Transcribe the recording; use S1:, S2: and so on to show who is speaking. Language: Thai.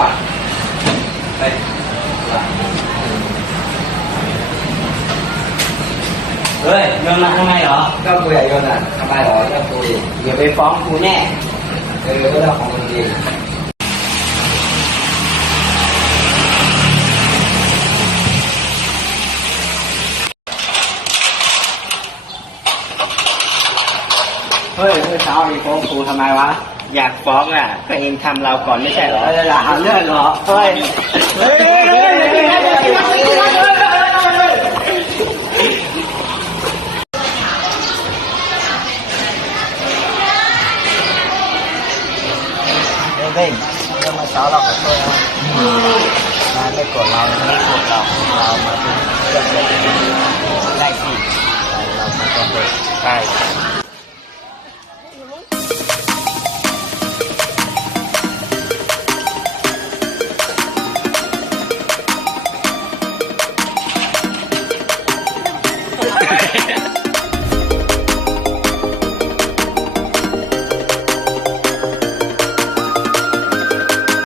S1: ว่ะเฮ้ย
S2: เฮ้ยโยนมาทำไมเหรอ
S1: ก็กูอยากโยนอะทำไมหรอก็กูอีก
S2: เดี๋ยวไปฟ้องครูแน่
S1: เออก็เรื่องของมึงดี
S2: เฮ้ยเมื่อเช้าไอ้ฟ้องครูทำไมวะ อยากฟ้องอะก็เองทำเราก่อนไม่ใช่เหรอเออาเรื่องเหรอเฮ้ยเฮ้ยเฮ้ยเฮ้ยเฮ้ยเร่งเมื่อเช้าเราขอโทษนะนายไม่โกรธเราไม่โกรธเราเรามาเป็นเพื่อนกันได้ที่เรามาต้องไปใช่